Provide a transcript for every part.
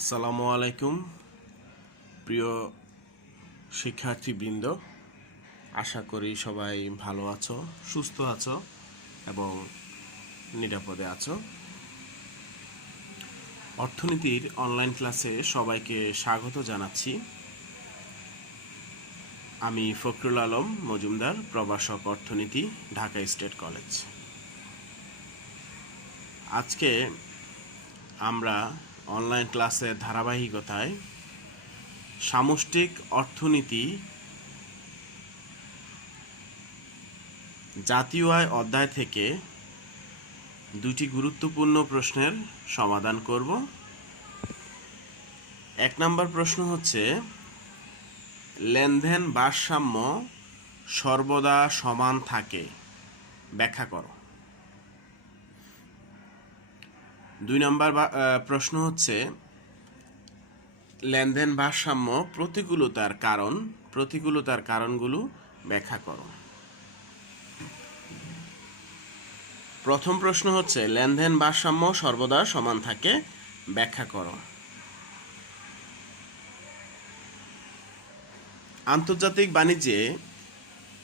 আসসালামু আলাইকুম প্রিয় শিক্ষার্থীবৃন্দ, আশা করি সবাই ভালো আছো, সুস্থ আছো এবং নিরাপদে আছো। অর্থনীতির অনলাইন ক্লাসে সবাইকে স্বাগত জানাচ্ছি। আমি ফখরুল আলম মজুমদার, প্রভাষক অর্থনীতি, ঢাকা স্টেট কলেজ। আজকে আমরা অনলাইন ক্লাসের ধারাবাহিকতায় সামষ্টিক অর্থনীতি জাতীয় আয় অধ্যায় থেকে দুটি গুরুত্বপূর্ণ প্রশ্নের সমাধান করব। 1 নম্বর প্রশ্ন হচ্ছে, লেনদেন ভারসাম্য সর্বদা সমান থাকে, ব্যাখ্যা করো। 2 নম্বর প্রশ্ন হচ্ছে, লেনদেন ভারসাম্য প্রতিকূলতার কারণগুলো ব্যাখ্যা করো। প্রথম প্রশ্ন হচ্ছে, লেনদেন ভারসাম্য সর্বদা সমান থাকে, ব্যাখ্যা করো। আন্তর্জাতিক বাণিজ্যে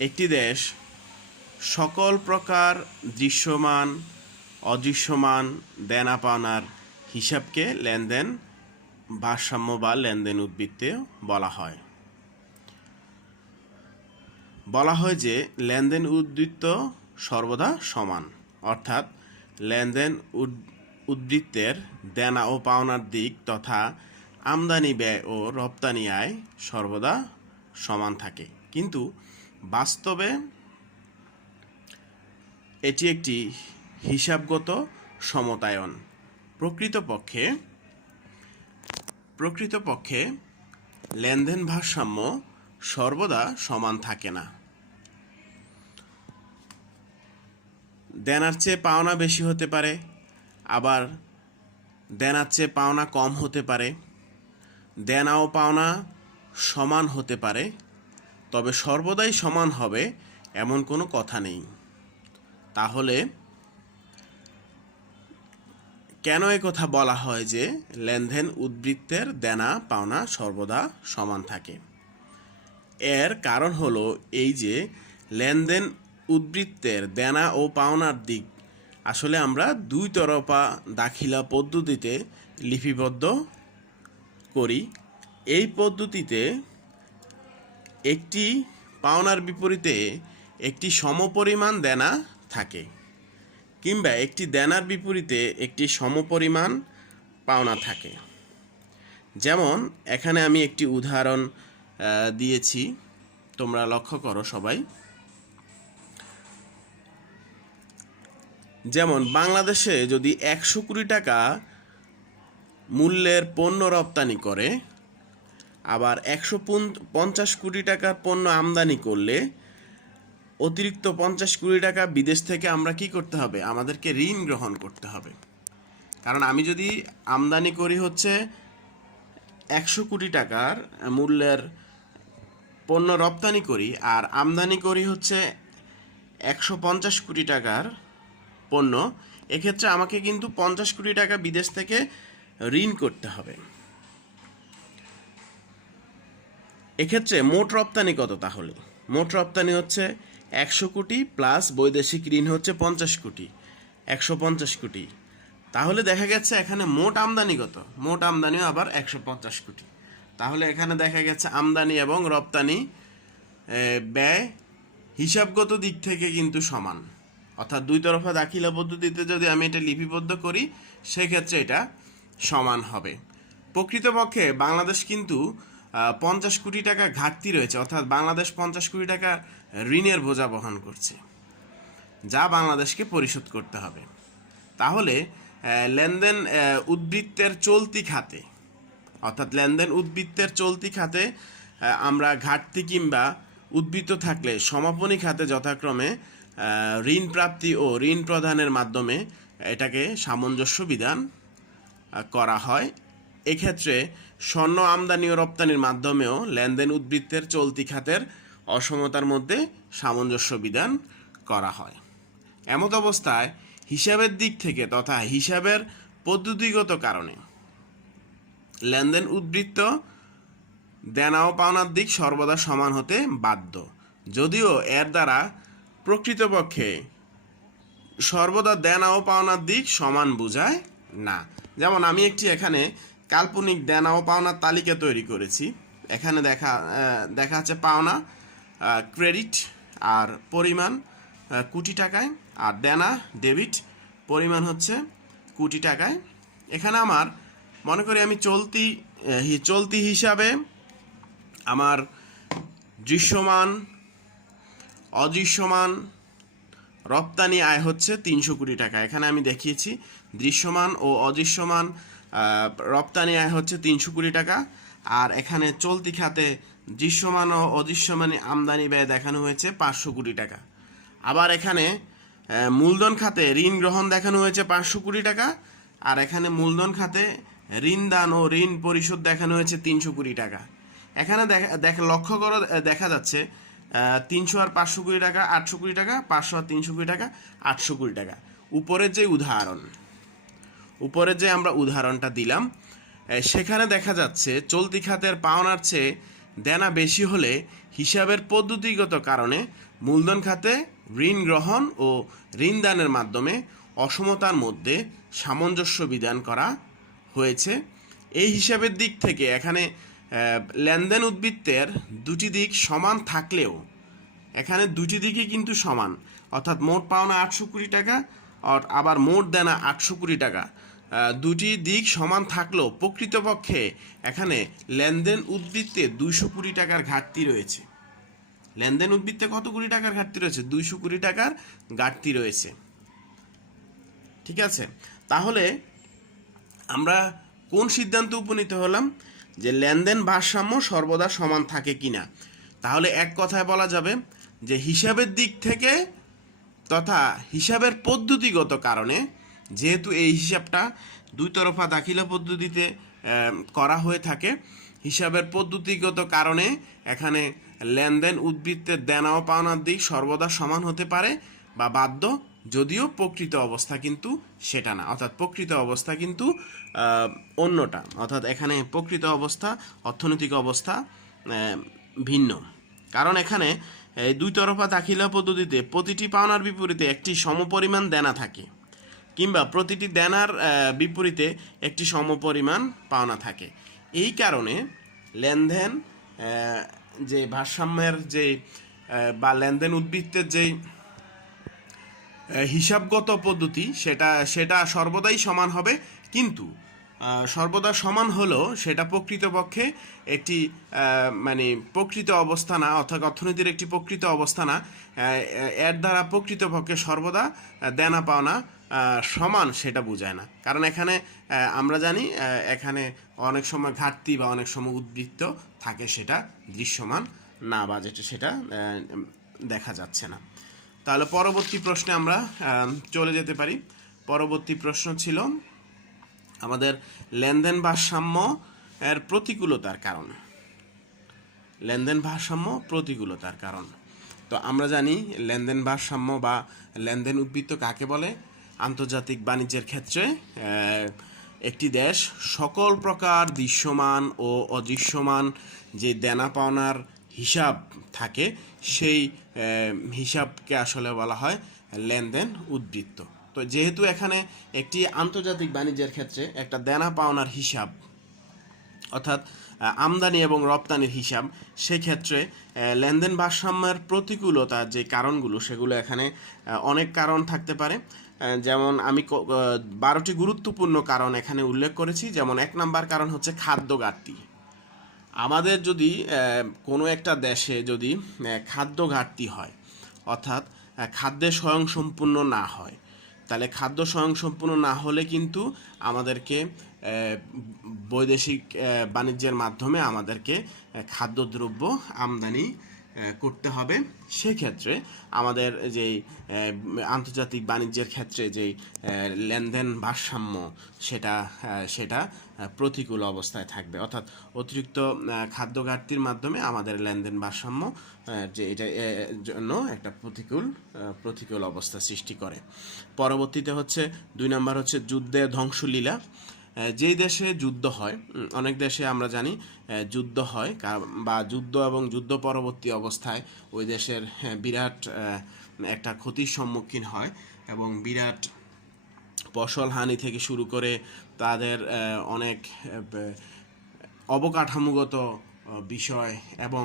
একটি দেশ সকল প্রকার দৃশ্যমান অদৃশ্যমান দেনা পাওনার হিসাবকে লেনদেন ভারসাম্য বা লেনদেন উদ্বৃত্তে বলা হয় যে লেনদেন উদ্বৃত্ত সর্বদা সমান, অর্থাৎ লেনদেন উদ্বৃত্তের দেনা ও পাওনার দিক তথা আমদানি ব্যয় ও রপ্তানি আয় সর্বদা সমান থাকে। কিন্তু বাস্তবে এটি একটি হিসাবগত সমতায়ন। প্রকৃতপক্ষে লেনদেন ভারসাম্য সর্বদা সমান থাকে না। দেনার চেয়ে পাওনা বেশি হতে পারে, আবার দেনার চেয়ে পাওনা কম হতে পারে। দেনা ও পাওনা সমান হতে পারে, তবে সর্বদাই সমান হবে এমন কোনো কথা নেই। তাহলে কেন কথা বলা হয় যে লেনদেন উদ্বৃত্তের দেনা পাওনা সর্বদা সমান থাকে? এর কারণ হলো এই যে লেনদেন উদ্বৃত্তের দেনা ও পাওনার দিক আসলে আমরা দুই তরফা দাখিলা পদ্ধতিতে লিপিবদ্ধ করি। এই পদ্ধতিতে একটি পাওনার বিপরীতে একটি সমপরিমাণ দেনা থাকে, কিংবা একটি দেনার বিপরীতে একটি সমপরিমাণ পাওনা থাকে। যেমন এখানে আমি একটি উদাহরণ দিয়েছি, তোমরা লক্ষ্য করো সবাই। যেমন বাংলাদেশে যদি 100 কোটি টাকা মূল্যের পণ্য রপ্তানি করে, আবার 150 কোটি টাকার পণ্য আমদানি করলে অতিরিক্ত 50 কোটি টাকা বিদেশ থেকে আমরা কি করতে হবে? আমাদেরকে ঋণ গ্রহণ করতে হবে। কারণ আমি যদি আমদানি করি হচ্ছে 100 কোটি টাকার মূল্যের পণ্য রপ্তানি করি, আর আমদানি করি হচ্ছে 150 কোটি টাকার পণ্য, এক্ষেত্রে আমাকে কিন্তু 50 কোটি টাকা বিদেশ থেকে ঋণ করতে হবে। এক্ষেত্রে মোট রপ্তানি কত? তাহলে মোট রপ্তানি হচ্ছে 100 কোটি প্লাস বৈদেশিক ঋণ হচ্ছে 50 কোটি, 150 কোটি। তাহলে দেখা গেছে এখানে মোট আমদানি কত? মোট আমদানিও আবার 150 কোটি। তাহলে এখানে দেখা গেছে আমদানি এবং রপ্তানি ব্যয় হিসাবগত দিক থেকে কিন্তু সমান, অর্থাৎ দুই তরফা দাখিলা পদ্ধতিতে যদি আমি এটা লিপিবদ্ধ করি সেক্ষেত্রে এটা সমান হবে। প্রকৃতপক্ষে বাংলাদেশ কিন্তু 50 কোটি টাকা ঘাটতি রয়েছে, অর্থাৎ বাংলাদেশ 50 কোটি টাকা ঋণের বোঝা বহন করছে, যা বাংলাদেশকে পরিশোধ করতে হবে। তাহলে লেনদেন উদ্বৃত্তের চলতি খাতে, অর্থাৎ লেনদেন উদ্বৃত্তের চলতি খাতে আমরা ঘাটতি কিংবা উদ্বৃত্ত থাকলে সমাপনী খাতে যথাক্রমে ঋণ প্রাপ্তি ও ঋণ প্রদানের মাধ্যমে এটাকে সামঞ্জস্য বিধান করা হয়। এক্ষেত্রে স্বর্ণ আমদানি ও রপ্তানির মাধ্যমেও লেনদেন উদ্বৃত্তের চলতি খাতের অসমতার মধ্যে সামঞ্জস্য বিধান করা হয়। এমত অবস্থায় হিসাবের দিক থেকে তথা হিসাবের পদ্ধতিগত কারণে লেনদেন উদ্বৃত্ত দেনা ও পাওনার দিক সর্বদা সমান হতে বাধ্য, যদিও এর দ্বারা প্রকৃতপক্ষে সর্বদা দেনা ও পাওনার দিক সমান বোঝায় না। যেমন আমি একটি এখানে কাল্পনিক দেনা ও পাওনার তালিকা তৈরি করেছি। এখানে দেখা যাচ্ছে পাওনা ক্রেডিট আর পরিমাণ কোটি টাকায়, আর দেনা ডেবিট পরিমাণ হচ্ছে কোটি টাকায়। এখানে আমার মনে করি আমি চলতি হিসাবে আমার দৃশ্যমান অদৃশ্যমান রপ্তানি আয় হচ্ছে 300 কোটি টাকা। এখানে আমি দেখিয়েছি দৃশ্যমান ও অদৃশ্যমান রপ্তানি আয় হচ্ছে 300 কোটি টাকা। আর এখানে চলতি খাতে দৃশ্যমান ও অদৃশ্যমান আমদানি ব্যয় দেখানো হয়েছে 500 কোটি টাকা। আবার এখানে মূলধন খাতে ঋণ গ্রহণ দেখানো হয়েছে 500 কোটি টাকা। আর এখানে মূলধন খাতে ঋণ দান ও ঋণ পরিশোধ দেখানো হয়েছে 300 কোটি টাকা। এখানে লক্ষ্য করো, দেখা যাচ্ছে 300 আর 500 কোটি টাকা 800 কোটি টাকা, 500 আর 300 কোটি টাকা 800 কোটি টাকা। উপরের যে আমরা উদাহরণটা দিলাম, সেখানে দেখা যাচ্ছে চলতি খাতের পাওনার চেয়ে দেনা বেশি হলে হিসাবের পদ্ধতিগত কারণে মূলধন খাতে ঋণ গ্রহণ ও ঋণ দানের মাধ্যমে অসমতার মধ্যে সামঞ্জস্য বিধান করা হয়েছে। এই হিসাবের দিক থেকে এখানে লেনদেন উদ্বৃত্তের দুটি দিক সমান থাকলেও এখানে দুটি দিকই কিন্তু সমান, অর্থাৎ মোট পাওনা 800 কোটি টাকা আর আবার মোট দেনা 800 কোটি টাকা। দুটি দিক সমান থাকলেও প্রকৃতপক্ষে এখানে লেনদেন উদ্বৃত্তে 200 কোটি টাকার ঘাটতি রয়েছে। লেনদেন উদ্বৃত্তে কত কোটি টাকার ঘাটতি রয়েছে? 200 কোটি টাকার ঘাটতি রয়েছে। ঠিক আছে, তাহলে আমরা কোন সিদ্ধান্তে উপনীত হলাম যে লেনদেন ভারসাম্য সর্বদা সমান থাকে কিনা? তাহলে এক কথায় বলা যাবে যে হিসাবের দিক থেকে তথা হিসাবের পদ্ধতিগত কারণে, যেহেতু এই হিসাবটা দুই তরফা দাখিলা পদ্ধতিতে করা হয়ে থাকে, হিসাবের পদ্ধতিগত কারণে এখানে লেনদেন উদ্বৃত্তের দেনা ও পাওনার দিক সর্বদা সমান হতে পারে বা বাধ্য, যদিও প্রকৃত অবস্থা কিন্তু সেটা না। অর্থাৎ প্রকৃত অবস্থা কিন্তু অন্যটা, অর্থাৎ এখানে প্রকৃত অবস্থা অর্থনৈতিক অবস্থা ভিন্ন। কারণ এখানে দুই তরফা দাখিলা পদ্ধতিতে প্রতিটি পাওনার বিপরীতে একটি সমপরিমাণ দেনা থাকে, কিংবা প্রতিটি দেনার বিপরীতে একটি সমপরিমাণ পাওনা থাকে। এই কারণে লেনদেন যে ভারসাম্যের যে বা লেনদেন উদ্বৃত্তের যেই হিসাবগত পদ্ধতি সেটা সর্বদাই সমান হবে, কিন্তু সর্বদা সমান হলেও সেটা প্রকৃতপক্ষে একটি মানে প্রকৃত অবস্থা না, অর্থাৎ অর্থনীতির একটি প্রকৃত অবস্থা না। এর দ্বারা প্রকৃতপক্ষে সর্বদা দেনা পাওনা সমান সেটা বোঝায় না। কারণ এখানে আমরা জানি এখানে অনেক সময় ঘাটতি বা অনেক সময় উদ্বৃত্ত থাকে, সেটা দৃশ্যমান না বা সেটা দেখা যাচ্ছে না। তাহলে পরবর্তী প্রশ্নে আমরা চলে যেতে পারি। পরবর্তী প্রশ্ন ছিল আমাদের লেনদেন ভারসাম্য এর প্রতিকূলতার কারণ। লেনদেন ভারসাম্য প্রতিকূলতার কারণ। তো আমরা জানি লেনদেন ভারসাম্য বা লেনদেন উদ্বৃত্ত কাকে বলে। আন্তর্জাতিক বাণিজ্যের ক্ষেত্রে একটি দেশ সকল প্রকার দৃশ্যমান ও অদৃশ্যমান যে দেনা পাওনার হিসাব থাকে, সেই হিসাবকে আসলে বলা হয় লেনদেন উদ্বৃত্ত। তো যেহেতু এখানে একটি আন্তর্জাতিক বাণিজ্যের ক্ষেত্রে একটা দেনা পাওনার হিসাব, অর্থাৎ আমদানি এবং রপ্তানির হিসাব, সেক্ষেত্রে লেনদেন ভারসাম্যের প্রতিকূলতা যে কারণগুলো, সেগুলো এখানে অনেক কারণ থাকতে পারে। যেমন আমি 12টি গুরুত্বপূর্ণ কারণ এখানে উল্লেখ করেছি। যেমন 1 নাম্বার কারণ হচ্ছে খাদ্য ঘাটতি। আমাদের যদি কোনো একটা দেশে যদি খাদ্য ঘাটতি হয়, অর্থাৎ খাদ্যে স্বয়ংসম্পূর্ণ না হয়, তাহলে খাদ্য স্বয়ংসম্পূর্ণ না হলে কিন্তু আমাদেরকে বৈদেশিক বাণিজ্যের মাধ্যমে আমাদেরকে খাদ্যদ্রব্য আমদানি করতে হবে। সেক্ষেত্রে আমাদের যেই আন্তর্জাতিক বাণিজ্যের ক্ষেত্রে যেই লেনদেন ভারসাম্য সেটা প্রতিকূল অবস্থায় থাকবে। অর্থাৎ অতিরিক্ত খাদ্য ঘাটতির মাধ্যমে আমাদের লেনদেন ভারসাম্য যে এটা জন্য একটা প্রতিকূল অবস্থা সৃষ্টি করে। পরবর্তীতে হচ্ছে 2 নাম্বার হচ্ছে যুদ্ধের ধ্বংসলীলা। যেই দেশে যুদ্ধ হয়, অনেক দেশে আমরা জানি যুদ্ধ হয় বা যুদ্ধ এবং যুদ্ধ পরবর্তী অবস্থায় ওই দেশের বিরাট একটা ক্ষতির সম্মুখীন হয় এবং বিরাট ফসল হানি থেকে শুরু করে তাদের অনেক অবকাঠামোগত বিষয় এবং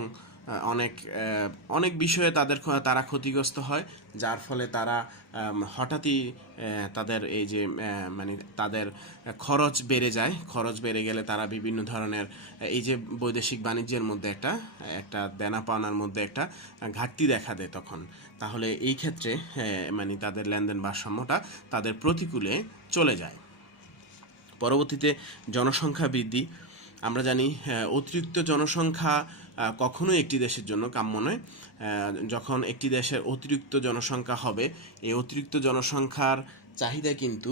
অনেক অনেক বিষয়ে তারা ক্ষতিগ্রস্ত হয়, যার ফলে তারা হঠাৎই তাদের এই যে মানে তাদের খরচ বেড়ে যায়। খরচ বেড়ে গেলে তারা বিভিন্ন ধরনের এই যে বৈদেশিক বাণিজ্যের মধ্যে একটা দেনা পাওনার মধ্যে একটা ঘাটতি দেখা দেয় তখন। তাহলে এই ক্ষেত্রে মানে তাদের লেনদেন ভারসাম্যটা তাদের প্রতিকূলে চলে যায়। পরবর্তীতে জনসংখ্যা বৃদ্ধি। আমরা জানি অতিরিক্ত জনসংখ্যা কখনোই একটি দেশের জন্য কাম্য নয়। যখন একটি দেশের অতিরিক্ত জনসংখ্যা হবে, এই অতিরিক্ত জনসংখ্যার চাহিদা কিন্তু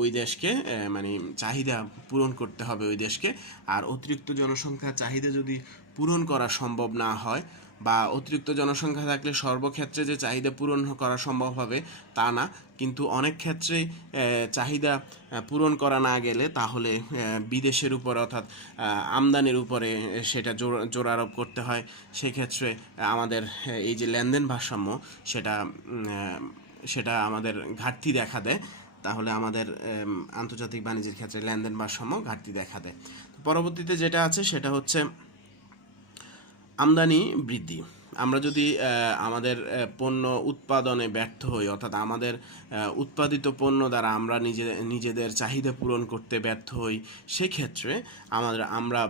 ওই দেশকে মানে চাহিদা পূরণ করতে হবে ওই দেশকে। আর অতিরিক্ত জনসংখ্যার চাহিদা যদি পূরণ করা সম্ভব না হয় বা অতিরিক্ত জনসংখ্যা থাকলে সর্বক্ষেত্রে যে চাহিদা পূরণ করা সম্ভব হবে তা না, কিন্তু অনেক ক্ষেত্রেই চাহিদা পূরণ করা না গেলে তাহলে বিদেশের উপর অর্থাৎ আমদানির উপরে সেটা জোর আরোপ করতে হয়। সেক্ষেত্রে আমাদের এই যে লেনদেন ভারসাম্য সেটা আমাদের ঘাটতি দেখা দেয়। তাহলে আমাদের আন্তর্জাতিক বাণিজ্যের ক্ষেত্রে লেনদেন ভারসাম্য ঘাটতি দেখা দেয়। পরবর্তীতে যেটা আছে সেটা হচ্ছে আমদানি বৃদ্ধি। আমরা যদি আমাদের পণ্য উৎপাদনে ব্যর্থ হই, অর্থাৎ আমাদের উৎপাদিত পণ্য দ্বারা আমরা নিজেদের চাহিদা পূরণ করতে ব্যর্থ হই, সেক্ষেত্রে আমরা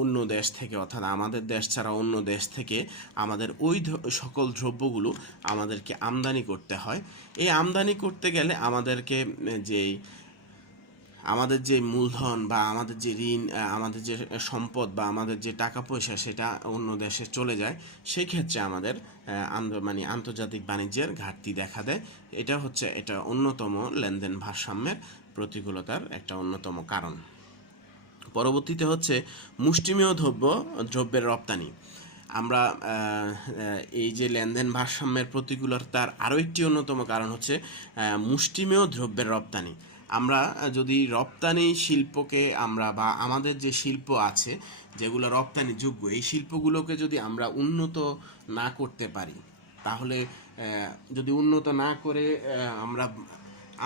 অন্য দেশ থেকে, অর্থাৎ আমাদের দেশ ছাড়া অন্য দেশ থেকে আমাদের ওই সকল দ্রব্যগুলো আমাদেরকে আমদানি করতে হয়। এই আমদানি করতে গেলে আমাদের যে মূলধন বা আমাদের যে ঋণ, আমাদের যে সম্পদ বা আমাদের যে টাকা পয়সা সেটা অন্য দেশে চলে যায়। সেই ক্ষেত্রে আমাদের আন্তর্জাতিক বাণিজ্যের ঘাটতি দেখা দেয়। এটা অন্যতম লেনদেন ভারসাম্যের প্রতিকূলতার একটা অন্যতম কারণ। পরবর্তীতে হচ্ছে মুষ্টিমেয় দ্রব্যের রপ্তানি। আমরা এই যে লেনদেন ভারসাম্যের প্রতিকূলতার আরও একটি অন্যতম কারণ হচ্ছে মুষ্টিমেয় দ্রব্যের রপ্তানি। আমরা যদি রপ্তানি শিল্পকে বা আমাদের যে শিল্প আছে যেগুলো রপ্তানি যোগ্য, এই শিল্পগুলোকে যদি আমরা উন্নত না করতে পারি, তাহলে যদি উন্নত না করে আমরা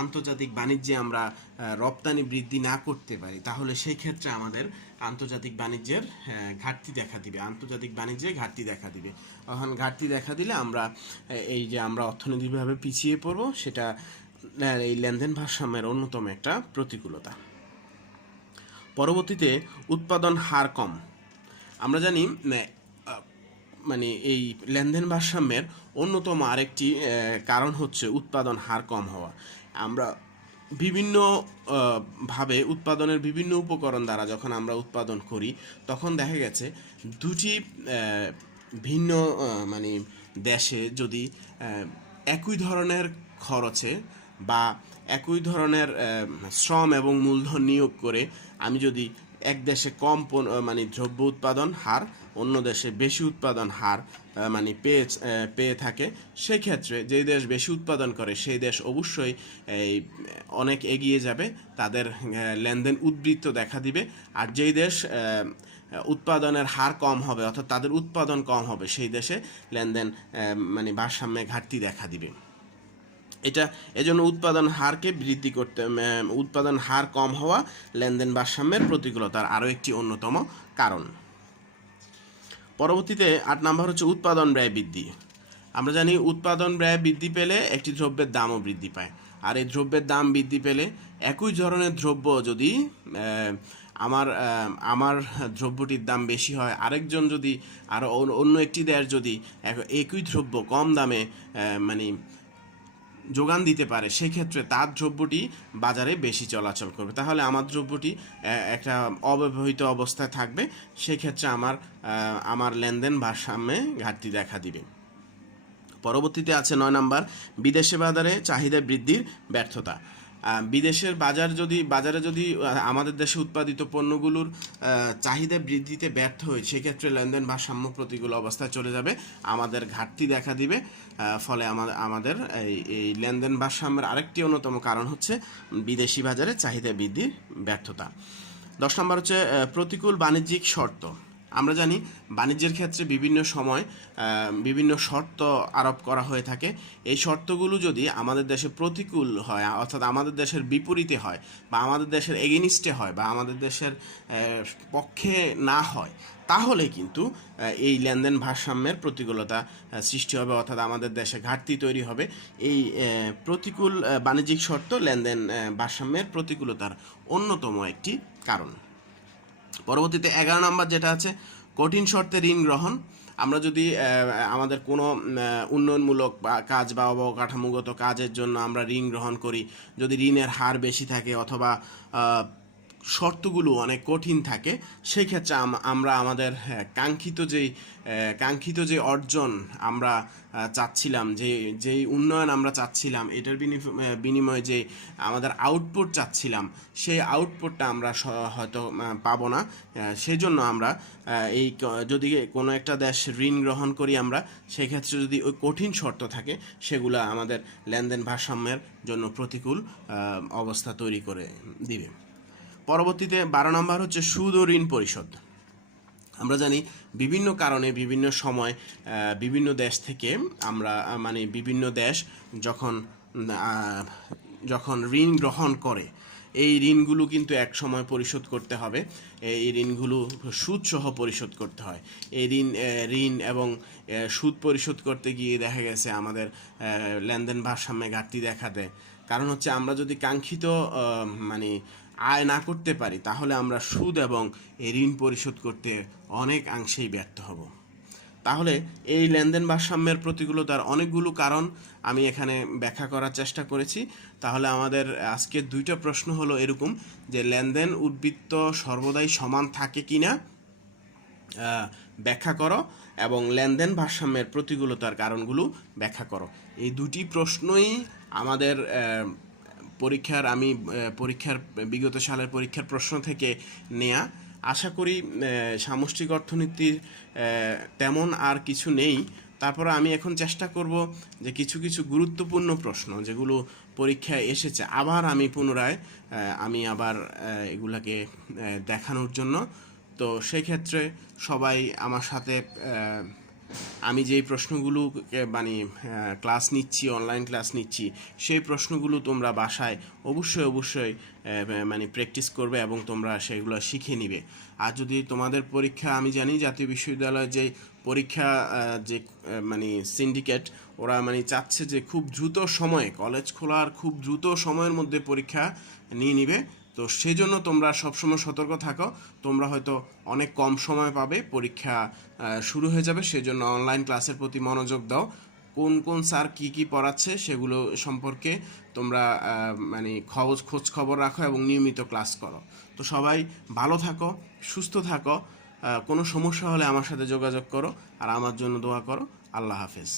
আন্তর্জাতিক বাণিজ্যে আমরা রপ্তানি বৃদ্ধি না করতে পারি, তাহলে সেই ক্ষেত্রে আমাদের আন্তর্জাতিক বাণিজ্যে ঘাটতি দেখা দিবে। এখন ঘাটতি দেখা দিলে আমরা অর্থনৈতিকভাবে পিছিয়ে পড়ব। সেটা এই লেনদেন ভারসাম্যের অন্যতম একটা প্রতিকূলতা। পরবর্তীতে উৎপাদন হার কম। আমরা জানি এই লেনদেন ভারসাম্যের অন্যতম আরেকটি কারণ হচ্ছে উৎপাদন হার কম হওয়া। আমরা ভাবে উৎপাদনের বিভিন্ন উপকরণ দ্বারা যখন আমরা উৎপাদন করি, তখন দেখা গেছে দুটি ভিন্ন দেশে যদি একই ধরনের খরচে বা একই ধরনের শ্রম এবং মূলধন নিয়োগ করে আমি যদি এক দেশে কম দ্রব্য উৎপাদন হার, অন্য দেশে বেশি উৎপাদন হার পেয়ে থাকে, সেক্ষেত্রে যেই দেশ বেশি উৎপাদন করে সেই দেশ অবশ্যই অনেক এগিয়ে যাবে, তাদের লেনদেন উদ্বৃত্ত দেখা দিবে। আর যেই দেশ উৎপাদনের হার কম হবে, অর্থাৎ তাদের উৎপাদন কম হবে, সেই দেশে লেনদেন ভারসাম্যে ঘাটতি দেখা দিবে। এজন্য উৎপাদন হার কম হওয়া লেনদেন ভারসাম্যের প্রতিকূলতার আরও একটি অন্যতম কারণ। পরবর্তীতে 8 নম্বর হচ্ছে উৎপাদন ব্যয় বৃদ্ধি। আমরা জানি উৎপাদন ব্যয় বৃদ্ধি পেলে একটি দ্রব্যের দামও বৃদ্ধি পায়। আর এই দ্রব্যের দাম বৃদ্ধি পেলে একই ধরনের দ্রব্য যদি আমার দ্রব্যটির দাম বেশি হয়, আরেকজন যদি অন্য একটি দেশ যদি একই দ্রব্য কম দামে যোগান দিতে পারে, সেক্ষেত্রে তার দ্রব্যটি বাজারে বেশি চলাচল করবে। তাহলে আমার দ্রব্যটি একটা অব্যবহৃত অবস্থায় থাকবে, সেক্ষেত্রে আমার লেনদেন ভারসাম্যে ঘাটতি দেখা দিবে। পরবর্তীতে আছে 9 নম্বর বিদেশি বাজারে চাহিদা বৃদ্ধির ব্যর্থতা। বিদেশের বাজারে যদি আমাদের দেশে উৎপাদিত পণ্যগুলোর চাহিদা বৃদ্ধিতে ব্যর্থ হয়, সেক্ষেত্রে লেনদেন ভারসাম্য প্রতিকূল অবস্থায় চলে যাবে, আমাদের ঘাটতি দেখা দিবে। ফলে আমাদের এই লেনদেন ভারসাম্যের আরেকটি অন্যতম কারণ হচ্ছে বিদেশি বাজারে চাহিদা বৃদ্ধির ব্যর্থতা। 10 নম্বর হচ্ছে প্রতিকূল বাণিজ্যিক শর্ত। আমরা জানি বাণিজ্যের ক্ষেত্রে বিভিন্ন সময় বিভিন্ন শর্ত আরোপ করা হয়ে থাকে। এই শর্তগুলো যদি আমাদের দেশে প্রতিকূল হয়, অর্থাৎ আমাদের দেশের বিপরীতে হয়, বা আমাদের দেশের এগেনিস্টে হয়, বা আমাদের দেশের পক্ষে না হয়, তাহলে কিন্তু এই লেনদেন ভারসাম্যের প্রতিকূলতা সৃষ্টি হবে, অর্থাৎ আমাদের দেশে ঘাটতি তৈরি হবে। এই প্রতিকূল বাণিজ্যিক শর্ত লেনদেন ভারসাম্যের প্রতিকূলতার অন্যতম একটি কারণ। পরবর্তীতে 11 নম্বর যেটা আছে কঠিন শর্তে ঋণ গ্রহণ। আমরা যদি আমাদের কোনো উন্নয়নমূলক কাজ বা অবকাঠামোগত কাজের জন্য আমরা ঋণ গ্রহণ করি, যদি ঋণের হার বেশি থাকে অথবা শর্তগুলো অনেক কঠিন থাকে, সেই ক্ষেত্রে আমরা আমাদের কাঙ্ক্ষিত যে অর্জন আমরা চাচ্ছিলাম, যেই উন্নয়ন আমরা চাচ্ছিলাম, এটার বিনিময়ে যে আমাদের আউটপুট চাচ্ছিলাম, সেই আউটপুটটা আমরা হয়তো পাবো না। সেই জন্য আমরা যদি কোনো একটা দেশ ঋণ গ্রহণ করি আমরা, সেই ক্ষেত্রে যদি ওই কঠিন শর্ত থাকে, সেগুলো আমাদের লেনদেন ভারসাম্যের জন্য প্রতিকূল অবস্থা তৈরি করে দিবে। পরবর্তীতে 12 নম্বর হচ্ছে সুদ ও ঋণ পরিশোধ। আমরা জানি বিভিন্ন কারণে বিভিন্ন সময় বিভিন্ন দেশ থেকে আমরা বিভিন্ন দেশ যখন ঋণ গ্রহণ করে, এই ঋণগুলো কিন্তু এক সময় পরিশোধ করতে হবে। এই ঋণগুলো সুদসহ পরিশোধ করতে হয়। এই ঋণ এবং সুদ পরিশোধ করতে গিয়ে দেখা গেছে আমাদের লেনদেন ভারসাম্যে ঘাটতি দেখা দেয়। কারণ হচ্ছে আমরা যদি কাঙ্ক্ষিত আয় না করতে পারি, তাহলে আমরা সুদ এবং এই ঋণ পরিশোধ করতে অনেকাংশেই ব্যর্থ হব। তাহলে এই লেনদেন ভারসাম্যের প্রতিকূলতার অনেকগুলো কারণ আমি এখানে ব্যাখ্যা করার চেষ্টা করেছি। তাহলে আমাদের আজকের 2টা প্রশ্ন হলো এরকম যে লেনদেন উদ্বৃত্ত সর্বদাই সমান থাকে কিনা ব্যাখ্যা করো, এবং লেনদেন ভারসাম্যের প্রতিকূলতার কারণগুলো ব্যাখ্যা করো। এই 2টি প্রশ্নই আমাদের বিগত সালের পরীক্ষার প্রশ্ন থেকে নেয়া। আশা করি সামষ্টিক অর্থনীতির তেমন আর কিছু নেই। তারপরে আমি এখন চেষ্টা করব যে কিছু কিছু গুরুত্বপূর্ণ প্রশ্ন যেগুলো পরীক্ষায় এসেছে আমি পুনরায় এগুলাকে দেখানোর জন্য। তো সেই ক্ষেত্রে সবাই আমার সাথে আমি যেই প্রশ্নগুলো ক্লাস নিচ্ছি, অনলাইন ক্লাস নিচ্ছি, সেই প্রশ্নগুলো তোমরা বাসায় অবশ্যই প্র্যাকটিস করবে এবং তোমরা সেগুলো শিখে নিবে। আর যদি তোমাদের পরীক্ষা, আমি জানি জাতীয় বিশ্ববিদ্যালয়ের যে পরীক্ষা সিন্ডিকেট, ওরা চাচ্ছে যে খুব দ্রুত সময়ে, কলেজ খোলার খুব দ্রুত সময়ের মধ্যে পরীক্ষা নিয়ে নিবে। তো সেই জন্য তোমরা সবসময় সতর্ক থাকো। তোমরা হয়তো অনেক কম সময় পাবে, পরীক্ষা শুরু হয়ে যাবে। সেজন্য অনলাইন ক্লাসের প্রতি মনোযোগ দাও। কোন স্যার কি পড়াচ্ছে সেগুলো সম্পর্কে তোমরা খোঁজ খবর রাখো এবং নিয়মিত ক্লাস করো। তো সবাই ভালো থাকো, সুস্থ থাকো। কোনো সমস্যা হলে আমার সাথে যোগাযোগ করো, আর আমার জন্য দোয়া করো। আল্লাহ হাফেজ।